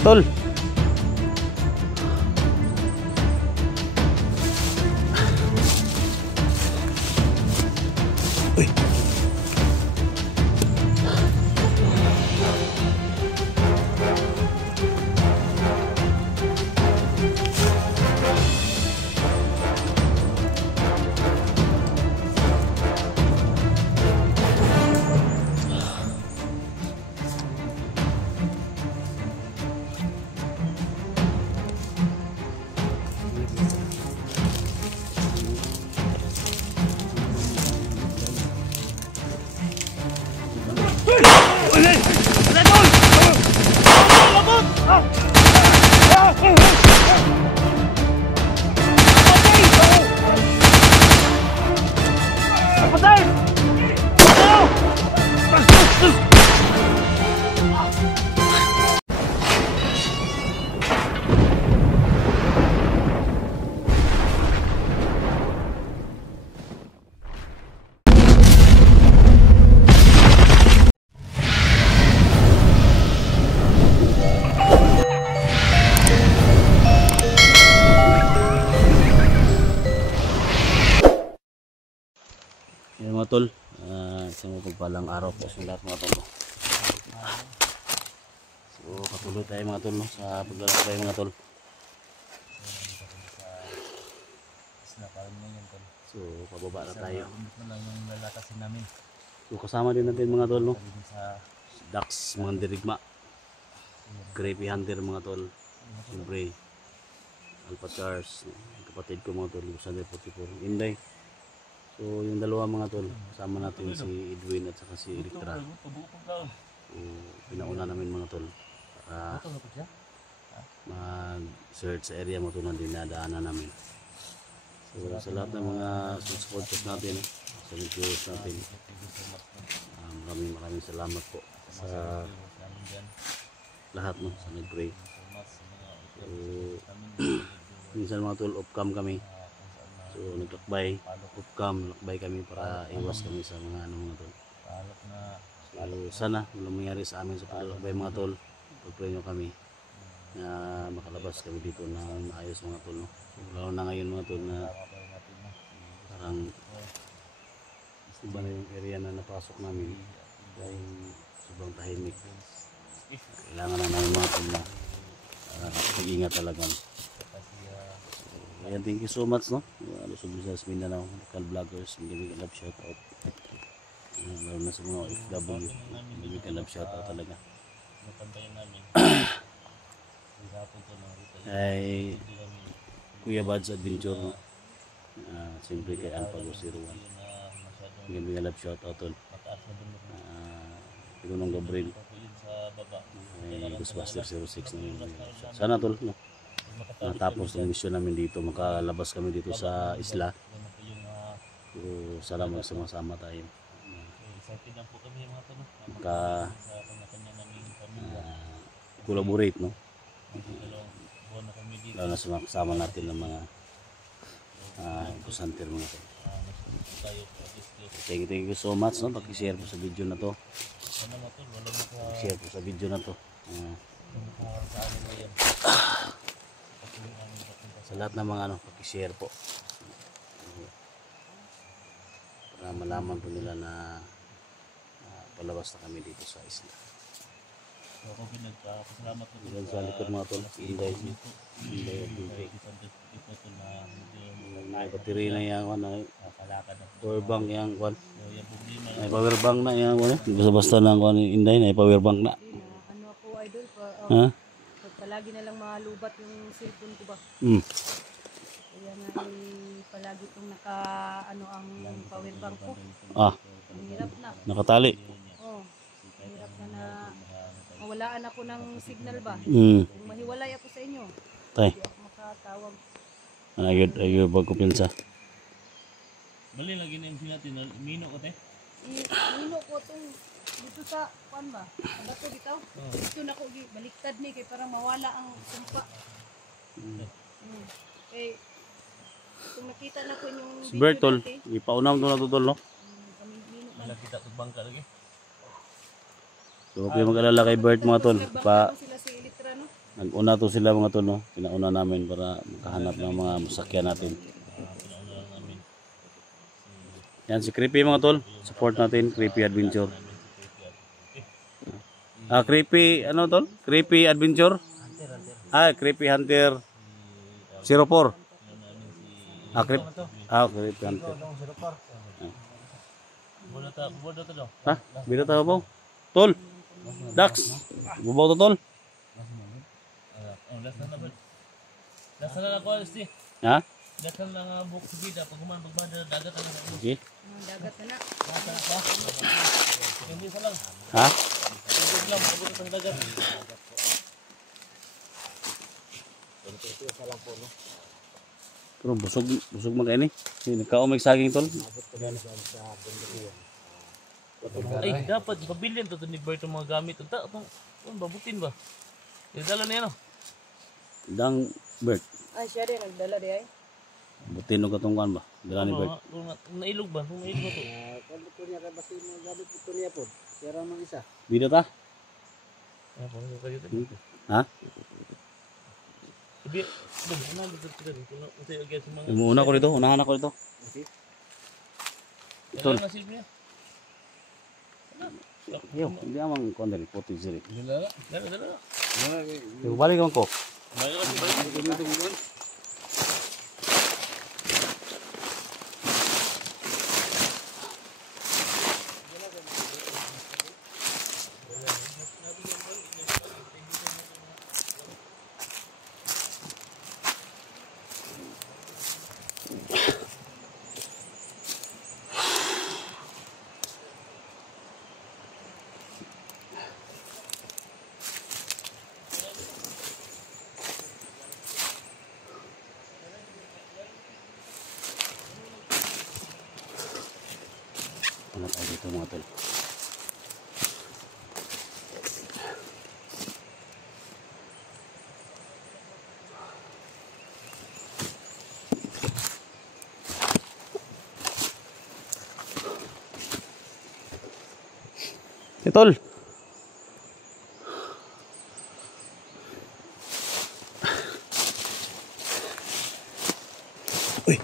Tol. Uy. Yan mga tol, isang mapagpalang araw po sa lahat mga tol. So patuloy tayo mga tol, no, sa paglalakbay mga tol. So pababa na tayo. So kasama din natin mga tol, no, Dax, mga dirigma, Creepy Hunter mga tol, siyempre Alpha Charles, kapatid ko mga tol, Sander 44, Inday. So yung dalawa mga tol, kasama natin si Edwin at saka si Electra. So pinauna namin mga tol para mag-search sa area mga tol na dinadaanan namin. So sa lahat ng mga supporters natin, sa viewers natin, maraming salamat po sa lahat, no, sa nag-pray. So minsan mga tol, off-cam kami. So naglakbay, off-cam, lakbay kami para iwas kami sa mga mga tol. So sana walang mangyari sa amin sa paglalakbay mga tol. Pag-pray nyo kami na makalabas kami dito ng maayos mga tol, no? So lalo na ngayon mga tol na parang iba na yung area na napasok namin dahil sobrang tahimik. Kailangan na namin mga tol na mag-ingat talaga. Ayan, thank you so much, no, Luzon, Visayas, Mindanao, local vloggers, big love shout out. Lalo na sa mga OFW, big love shout out talaga. Ay Kuya Bad's Adventure, no, siyempre kay Alpago 01, big love shout out tol. Pinunong Gabriel, ay Ghostbuster 06 na yun. Sana tol, no, natapos ang mission namin dito, makalabas kami dito sa isla. So sana magsama-sama tayo, collaborate, no, lalo na sama natin ng mga kusanter mga to. Thank you so much, no, pag-share po sa video na to, share po sa video na to, sa lahat ng mga pag-share po para malaman po nila na palabas na kami dito sa isla. Ako pinagpapasalamat po yan sa likod mga tol, Inday, may battery na yan, powerbank yan, may powerbank na yan, basta na Inday, may powerbank na. Ano ako idol, palagi na lang malubat yung cellphone ko ba? Kaya nga palagi kong ang power bank ko. Hirap na. Nakatali. Oo. Hirap na mawalaan ako ng signal ba? Kung mahiwalay ako sa inyo, tay, hindi ako makatawag. Ayun, bago pinsa. Bali, lagi na yung natin, mino ko te? Mino ko itong dito sa, kuan ba? Ano to bitaw? Dito na ko, baliktad ni, kaya parang mawala ang sumpa. Kaya, kung nakita na ko yung Si Bert tol, ipaunam to na to tol, no? Nakita ito bangka lagi. So okay mag-alala kay Bert mga tol, sila si Electra, no? Nag-una to sila mga tol, no? Pinauna namin para makahanap ng mga masakyan natin. Pinauna lang namin. Yan si Creepy mga tol. Support natin, Creepy Adventure. Creepy, ano tol? Creepy Adventure? Creepy Hunter 04. Creepy Hunter. Buwan to daw. Bida tayo po. Tol. Dax. Bubaw to tol. Lasa na lang ko, Sti. Ha? Lasa na lang buhok sa bida. Pag kuman, pagbada, dagat na lang. Okay. Dagat na na. Lasa na pa. Hindi sa lang. Ha? Hindi lang, pagbuto sa dagat. Pero busog man kayo ni. Nagkaumay saging tol. Ay, dapat pabilin to ni Bert yung mga gamit. Itong babutin ba? Dala na yan, oh. Dang Bert. Ay, siya din, nagdala di ay. Butin o katungkan ba? Dala ni Bert. Kung nailog ba? Kung nailog ba to? Kalau po niya kay basi mo gamit po niya po. Sira man isa. Bida ta? Ano pa? Ano kayo ito? Ha? Sabi, ano dito sila dito? Kung tayo agad sa mga... Umuuna ko dito. Unahan ako dito. Dala na silbi niya. Yo, hindi amang kondel. Puti siri. Dala. Dala. Yo, balik naman ko. Balik kasi, balik. Ano tayo dito mga tol? Tol. Uy.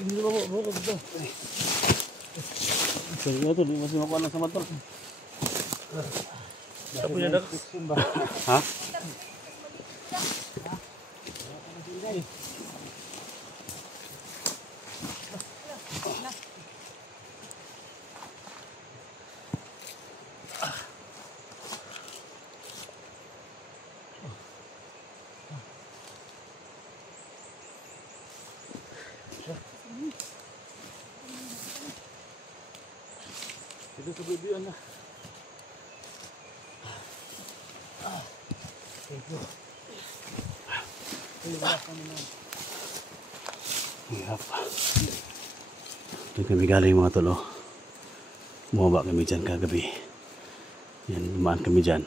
Hindi ba mo dito? Sorry nga tol, masih makuha lang sa matol. Tapos niya dak. Ha? Ito sa bibian na. Hirap. Doon kami galing mga tolo. Bumaba kami dyan kagabi. Yan, lumaan kami dyan.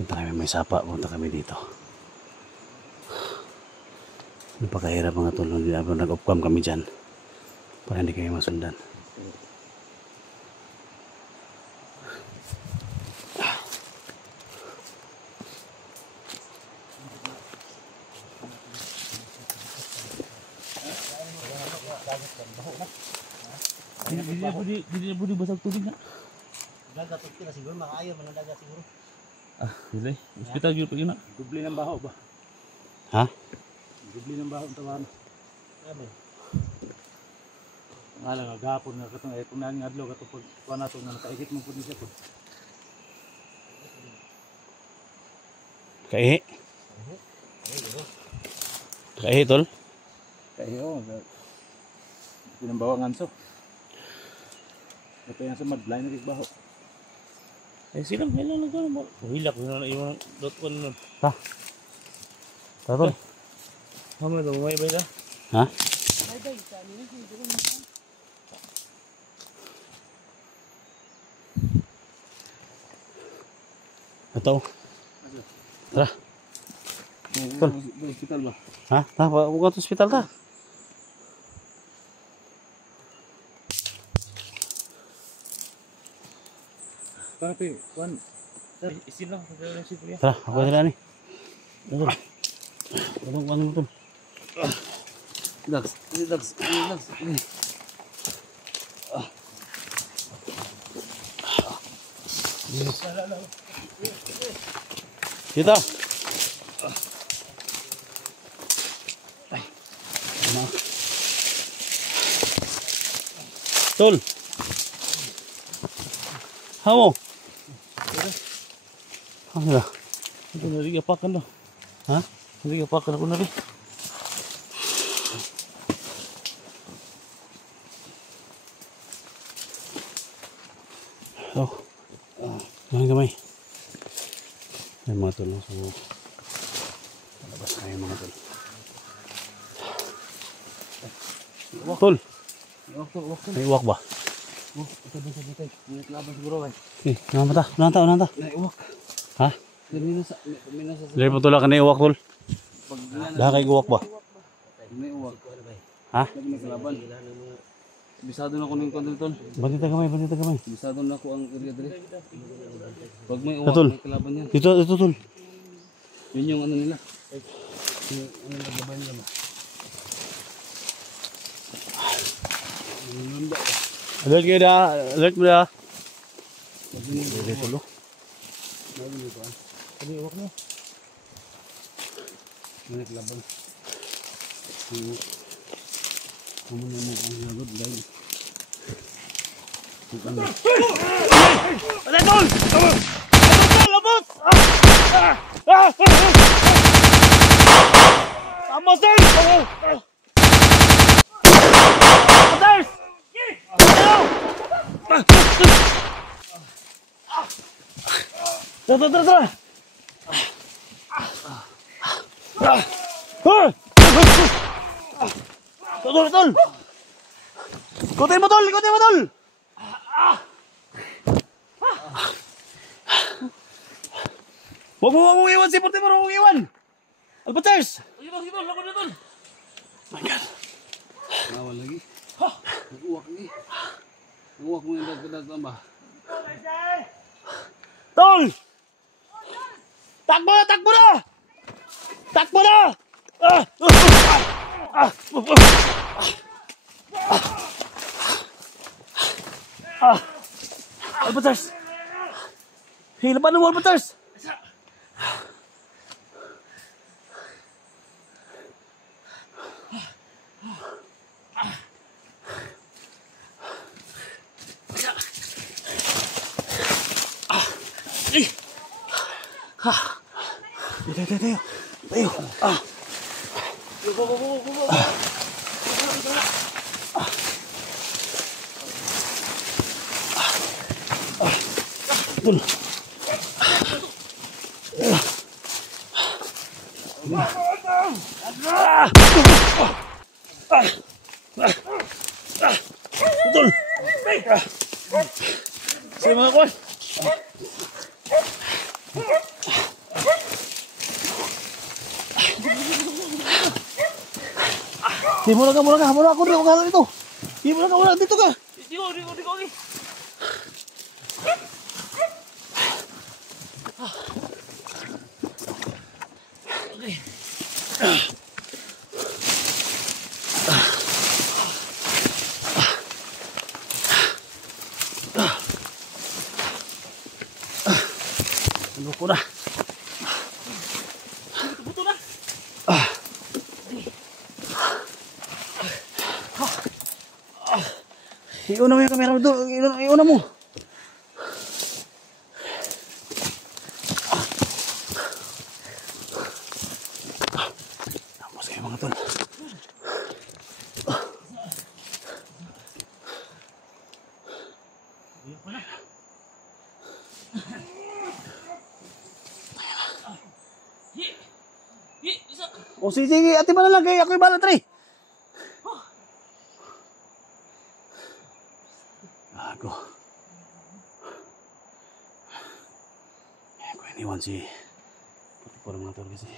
Punta kami may sapa, punta kami dito. Napakahirap mga tolo. Nag-upcam kami dyan. Para hindi kami masundan. Hindi na pwede basag tubig na. Dagat ito na siguro makaayon man ang dagat siguro. Dili. Hospital yun pag yun na. Dubli ng baho ba? Ha? Dubli ng baho ang tawanan. Amen. Wala nga gapon nga katong kung nang adlaw katong pag kuha nato nga nakaikit mo pud ni siya pud. Kaihi. Kaihi tol. Kayo, pinambawa nganso. Ito yung sa madline na kikbaho. Eh silang kailan na gano'n ba? Hilak ko na yung dot ko nun. Ta. Ta tol. Hama ito, may bay na. Ha? Ay, day, sa amin, hindi ko naman. Ito. Tara. Tol, hospital ba? Ha? Ta, buka sa ospital ta. Tapi, kuan Isin lang, kaya si Kuya. Tara, ako sila ni. Tol. Tolong kuan mo tol. Dax, dax, dax. Kita. Ay. Ano? Tol. Hamo. Ano? Ito na rin apakan daw. Ha? Hindi apakan ako na rin. Oh. Gamay. Ay mga tol. So, malabas tayo mga tol. Tol. May uwak ba? Ito ba sa bitay? May laban siguro ba? Eh, nanta. Nanta. Naiwak. Ha? Ganina sa Dali po tol ka na uwak tol. pag Daha kay uwak ba? may uwak. Ha? Naglaban. Bisado na ko ning kondol tol. Bandita gamay. Bisado na ko ang area dire. Pag may Tol. uwak, may kalaban yan. Dito tol. Yun yung ano nila. Alert kayo dah. Alert mo dah. Dali tol. Ano iwak mo? May kalaban. Kumo na mo ang lagot dahil. Alert tol! Labot! Tama sir! Others! Tara! Tol! Ikutin mo tol! Huwag mo iwan si Portimor, huwag mo iwan! Albaters! Sige tol, lako na tol. My God! Nawal lagi. Nag-uwak ni. Nag-uwak mo yung dagdag ba? Tol! Takbo na! Albaters! Hilaban mo, Albaters! Tayo. Tol. Tol. Sige mga kwan. Di muna ka. Muna ako dito. Di muna ka. Dito ka. Di ko. Ano ko na? Buto na. Iuna mo yung camera mo doon. Iuna mo. Tapos kayo mga tol. O sige, ate ba na lang kayo? Ako yung balat rin. Ako. Ako iniwan si Putipor mga tol kasi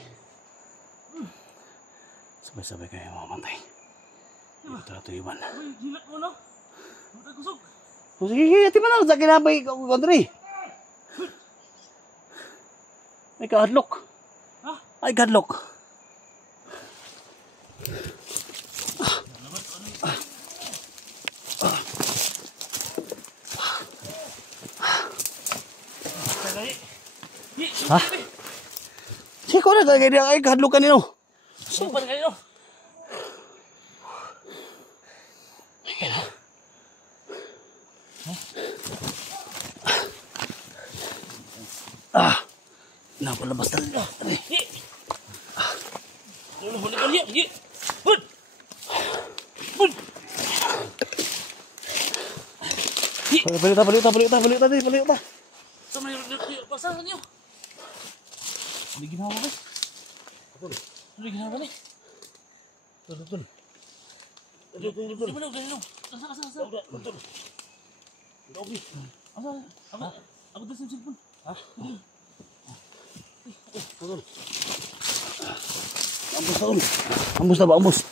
sabay-sabay kayo mamatay. Hindi ko talaga iwan. Hinat mo, no? Matay kusog. O sige, ate ba na lang sa kinabay ako Andre. Ay kahadlok. Ha? Ay kahadlok. Ha? Siko na talaga dia ay kahadlok kanino. Supan kayo. Napalabas talaga. Boleh kan ya? Ye. Bud. Bud. Balik ta. Sama ni pasal niyo. Hindi ginawa ba? Hindi ginawa ni. Betul. Di mana udah lu? Asa. Betul. Oke. Asa. Aku dah simpan pun. Hah? Betul. Ambus na ba? Ambus.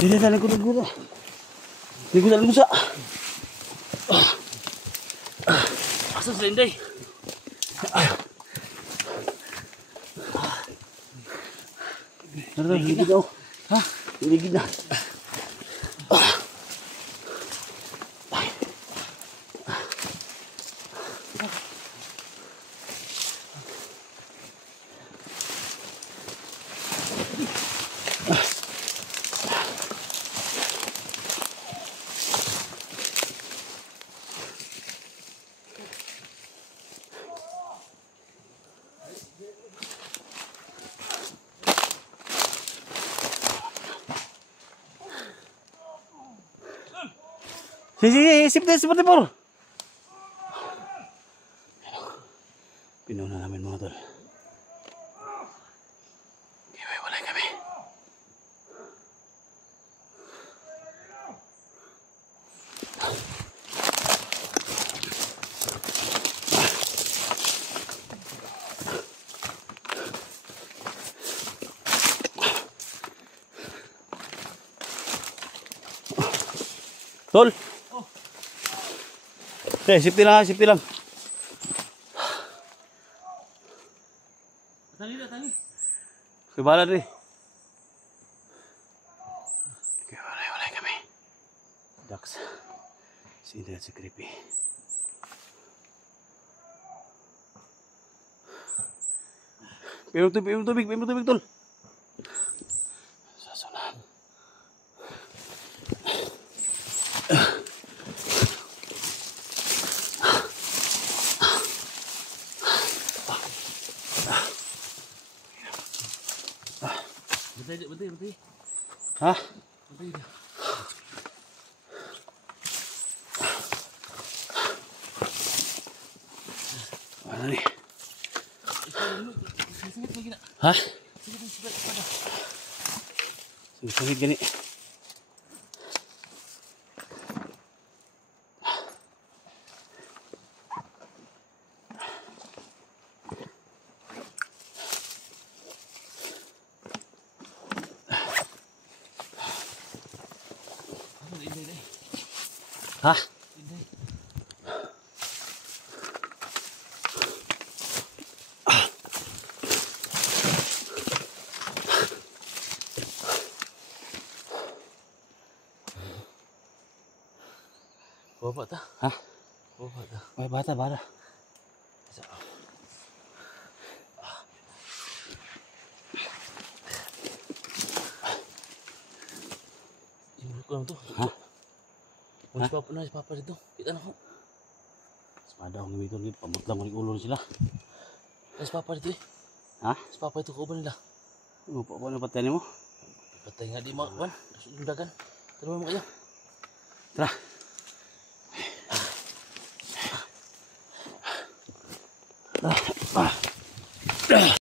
Hindi na likod ko. Likudan mo sa. Asa si Inday? Hindi daw. Ha? Hindi gina. Sige, isip Putipor. Pinuna namin mga tol. Iwalay kami. Tol. Okay, safety lang. Tali. Kebala rin. Okay, walay kami. Dax. Si Inday at si Creepy. Payong tubig, tol. Sasunan. Betul. Ha? Betul. Ano ni? Singit lagi nak. Ha? Singit pada. Sungit gani. Ha? Bapak tak? Ha? Bapak tak? Ay, bata. Ko lang to. Ha? Si Papa na, si Papa dito. Kita na ko. Espada akong gamiton dito. Pamot lang ko ng ulo sila. Si Papa dito eh. Ha? Si Papa ito kauban nila. Ano pa ano patay mo? Patay nga di makakuan. Yung dagan. Tara mo kayo. Tara. Ah.